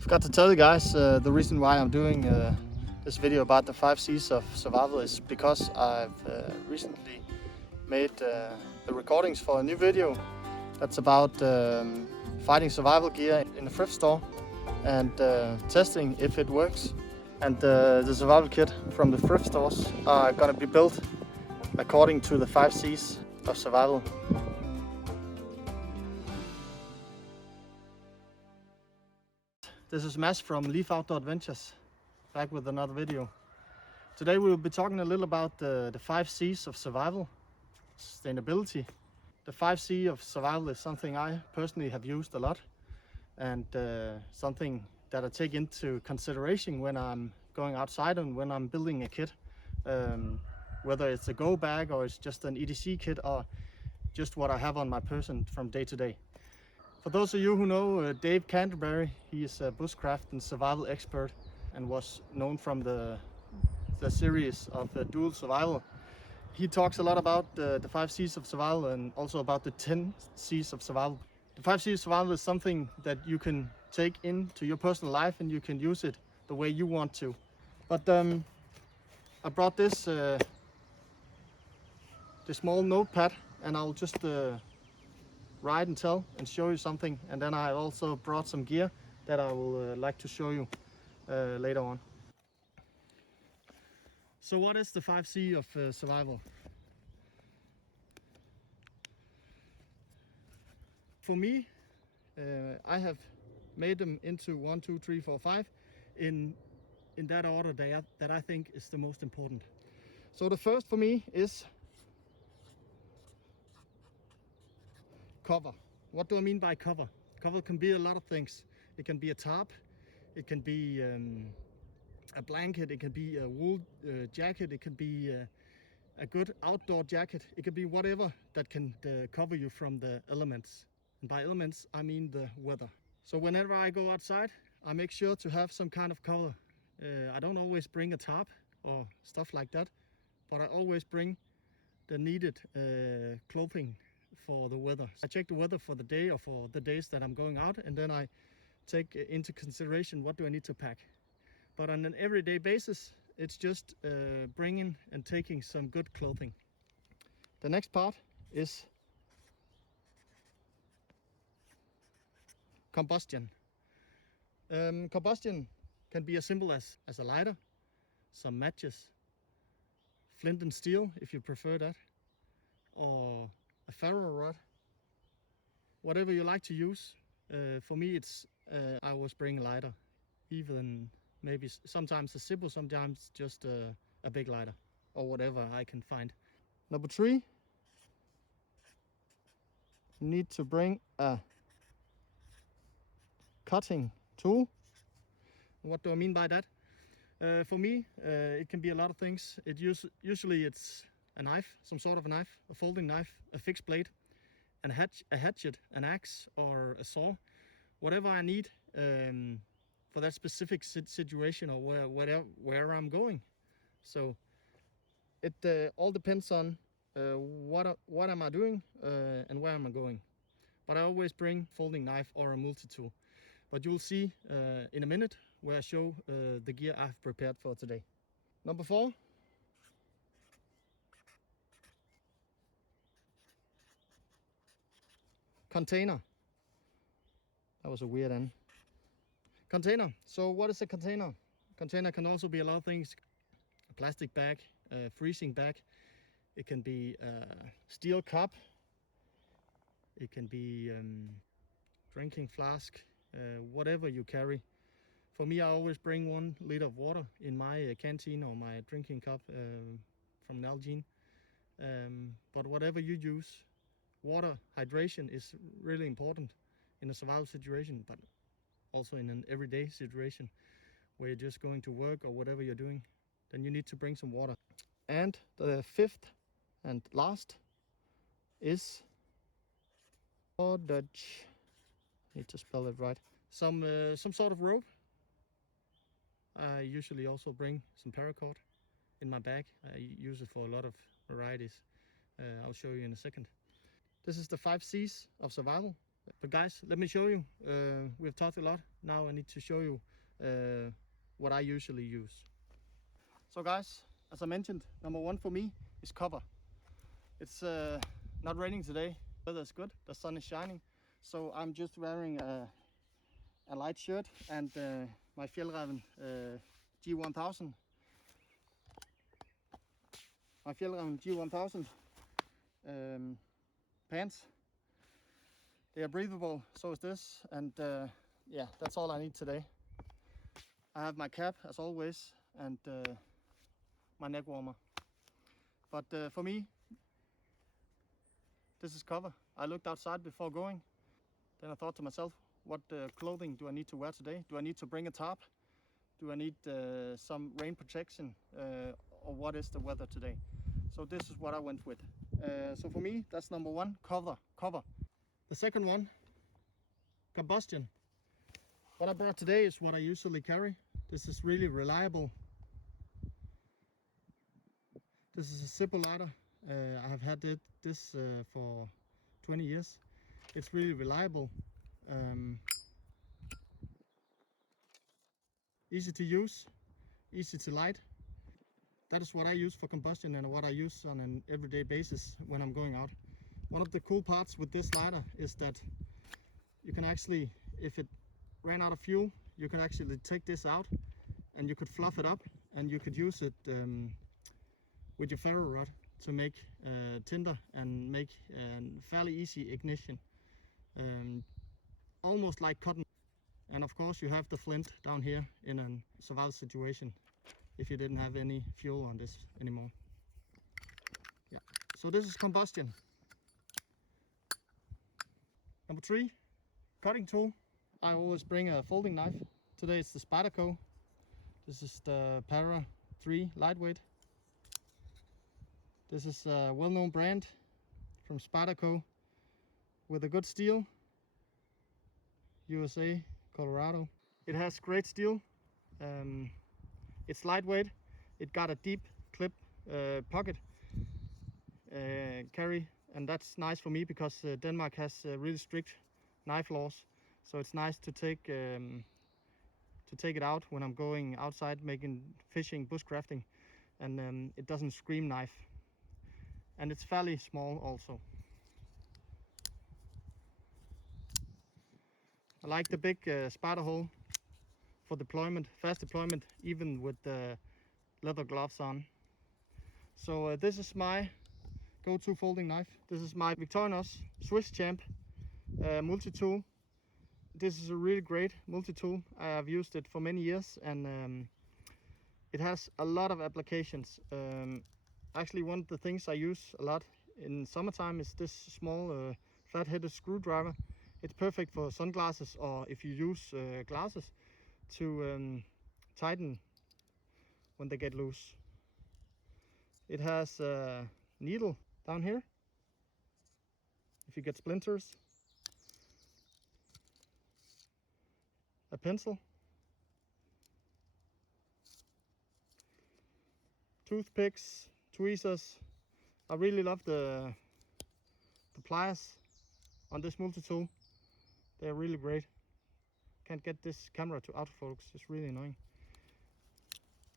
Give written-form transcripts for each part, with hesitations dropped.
Forgot to tell you guys the reason why I'm doing this video about the 5 C's of survival is because I've recently made the recordings for a new video that's about finding survival gear in the thrift store and testing if it works. And the survival kit from the thrift stores are gonna be built according to the 5 C's of survival. This is Mads from Leaf Outdoor Adventures, back with another video. Today we will be talking a little about the 5 C's of survival, sustainability. The 5 C of survival is something I personally have used a lot, and something that I take into consideration when I'm going outside and when I'm building a kit. Whether it's a go bag or it's just an EDC kit or just what I have on my person from day to day. For those of you who know Dave Canterbury, he is a bushcraft and survival expert and was known from the series of dual survival. He talks a lot about the 5 C's of survival and also about the 10 C's of survival. The 5 C's of survival is something that you can take into your personal life and you can use it the way you want to. But I brought this small notepad, and I'll just write and tell and show you something, and then I also brought some gear that I will like to show you later on. So what is the 5 C of survival? For me, I have made them into 1, 2, 3, 4, 5 in that order that I think is the most important. So the first for me is cover. What do I mean by cover? Cover can be a lot of things. It can be a tarp, it can be a blanket, it can be a wool jacket, it can be a good outdoor jacket, it can be whatever that can cover you from the elements. And by elements I mean the weather. So whenever I go outside, I make sure to have some kind of cover. I don't always bring a tarp or stuff like that, but I always bring the needed clothing for the weather. I check the weather for the day or for the days that I'm going out, and then I take into consideration what do I need to pack. But on an everyday basis, it's just bringing and taking some good clothing. The next part is combustion. Combustion can be as simple as a lighter, some matches, flint and steel if you prefer that, or a ferro rod, whatever you like to use. For me, it's I always bring a lighter, even maybe sometimes a Zippo, sometimes just a big lighter or whatever I can find. Number 3, you need to bring a cutting tool. What do I mean by that? For me, it can be a lot of things. Usually it's a knife, some sort of a knife, a folding knife, a fixed blade, and a hatchet, an axe, or a saw, whatever I need for that specific situation or where I'm going. So it all depends on what am I doing and where am I going. But I always bring folding knife or a multi-tool. But you'll see in a minute where I show the gear I've prepared for today. Number 4. Container. That was a weird end. Container. So what is a container? Container can also be a lot of things. A plastic bag, a freezing bag. It can be a steel cup. It can be drinking flask, whatever you carry. For me, I always bring 1 liter of water in my canteen or my drinking cup from Nalgene. But whatever you use, water hydration is really important in a survival situation, but also in an everyday situation where you're just going to work or whatever you're doing, then you need to bring some water. And the 5th and last is Cordage. Need to spell it right. Some sort of rope. I usually also bring some paracord in my bag. I use it for a lot of varieties. I'll show you in a second. This is the 5 C's of survival. But guys, let me show you. We've talked a lot. Now I need to show you what I usually use. So guys, as I mentioned, number one for me is cover. It's not raining today. Weather is good. The sun is shining. So I'm just wearing a light shirt and my Fjällräven G1000. My Fjällräven G1000 pants. They are breathable, so is this, and yeah, that's all I need today. I have my cap as always and my neck warmer. But for me, this is cover. I looked outside before going. Then I thought to myself, what clothing do I need to wear today? Do I need to bring a tarp? Do I need some rain protection? Or what is the weather today? So this is what I went with. So for me, that's number one, cover. The second one, Combustion. What I brought today is what I usually carry. This is really reliable. This is a Zippo lighter. I have had this for 20 years. It's really reliable. Easy to use, easy to light. That is what I use for Combustion and what I use on an everyday basis when I'm going out. One of the cool parts with this lighter is that you can actually, if it ran out of fuel, you can actually take this out and you could fluff it up and you could use it with your ferro rod to make tinder and make a fairly easy ignition. Almost like cotton. And of course you have the flint down here in a survival situation if you didn't have any fuel on this anymore. Yeah, so this is Combustion. Number three, cutting tool. I always bring a folding knife. Today it's the Spyderco. This is the Para 3 lightweight. This is a well-known brand from Spyderco with a good steel. USA, Colorado. It has great steel. It's lightweight. It got a deep clip pocket carry, and that's nice for me because Denmark has really strict knife laws. So it's nice to take it out when I'm going outside making fishing, bushcrafting, and it doesn't scream knife. And it's fairly small also. I like the big spider hole for deployment, fast deployment, even with the leather gloves on. So this is my go-to folding knife. This is my Victorinox Swiss Champ multi-tool. This is a really great multi-tool. I have used it for many years and it has a lot of applications. Actually, one of the things I use a lot in summertime is this small flat-headed screwdriver. It's perfect for sunglasses or if you use glasses to tighten when they get loose. It has a needle down here if you get splinters, a pencil, toothpicks, tweezers. I really love the pliers on this multi-tool. They're really great. Can't get this camera to autofocus, it's really annoying.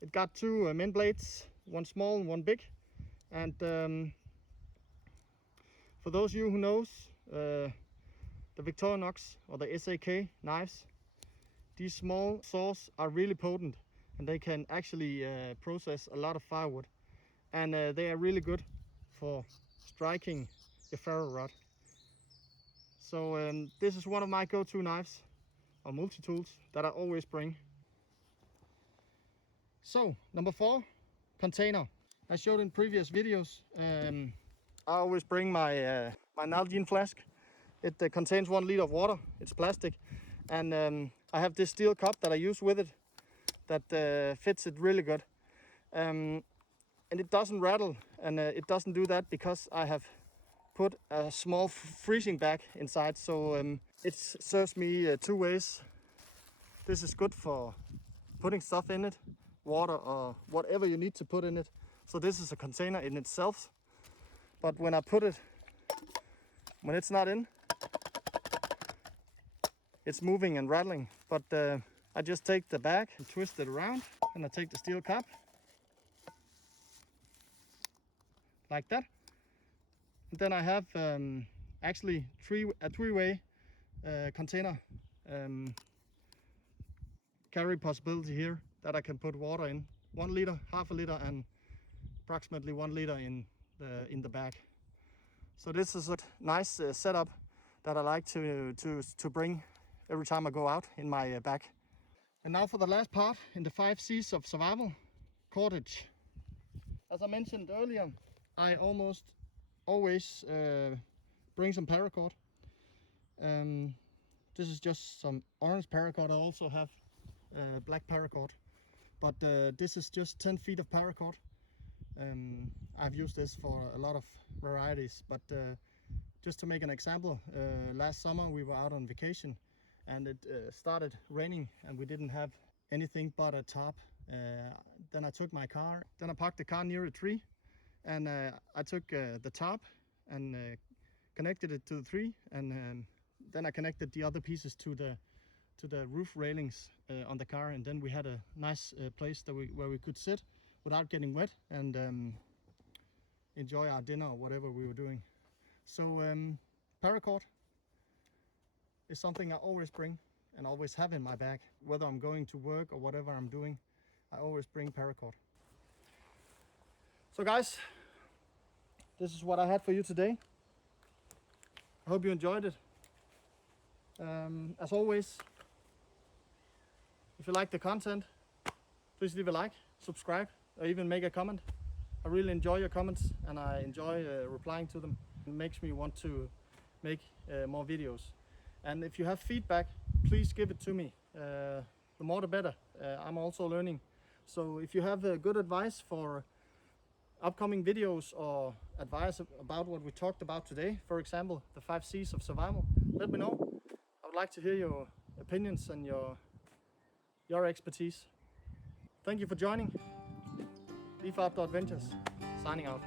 It got two main blades, one small and one big. And for those of you who knows the Victorinox or the SAK knives, these small saws are really potent and they can actually process a lot of firewood. And they are really good for striking the ferro rod. So this is one of my go-to knives or multi-tools that I always bring. So number 4, container. I showed in previous videos, I always bring my my Nalgene flask. It contains 1 liter of water. It's plastic, and I have this steel cup that I use with it that fits it really good, and it doesn't rattle, and it doesn't do that because I have put a small freezing bag inside. So it serves me 2 ways. This is good for putting stuff in it, water or whatever you need to put in it. So this is a container in itself, but when I put it, when it's not in, it's moving and rattling. But I just take the bag and twist it around, and I take the steel cap like that. And then I have actually a three-way container carry possibility here that I can put water in. 1 liter, half a liter, and approximately 1 liter in the bag. So this is a nice setup that I like to bring every time I go out in my bag. And now for the last part in the 5 C's of survival, cordage. As I mentioned earlier, I almost always bring some paracord. This is just some orange paracord. I also have black paracord, but this is just 10 feet of paracord. I've used this for a lot of varieties, but just to make an example, last summer we were out on vacation and it started raining and we didn't have anything but a tarp. Then I took my car, then I parked the car near a tree, and I took the tarp and connected it to the tree, and then I connected the other pieces to the roof railings on the car, and then we had a nice place where we could sit without getting wet and enjoy our dinner or whatever we were doing. So paracord is something I always bring and always have in my bag. Whether I'm going to work or whatever I'm doing, I always bring paracord. So guys, this is what I had for you today. I hope you enjoyed it. As always, if you like the content, please leave a like, subscribe, or even make a comment. I really enjoy your comments and I enjoy replying to them. It makes me want to make more videos. And if you have feedback, please give it to me. The more the better. I'm also learning. So if you have good advice for upcoming videos or advice about what we talked about today, for example, the 5 C's of survival, let me know. I would like to hear your opinions and your expertise. Thank you for joining. Leaf Outdoor Adventures, signing out.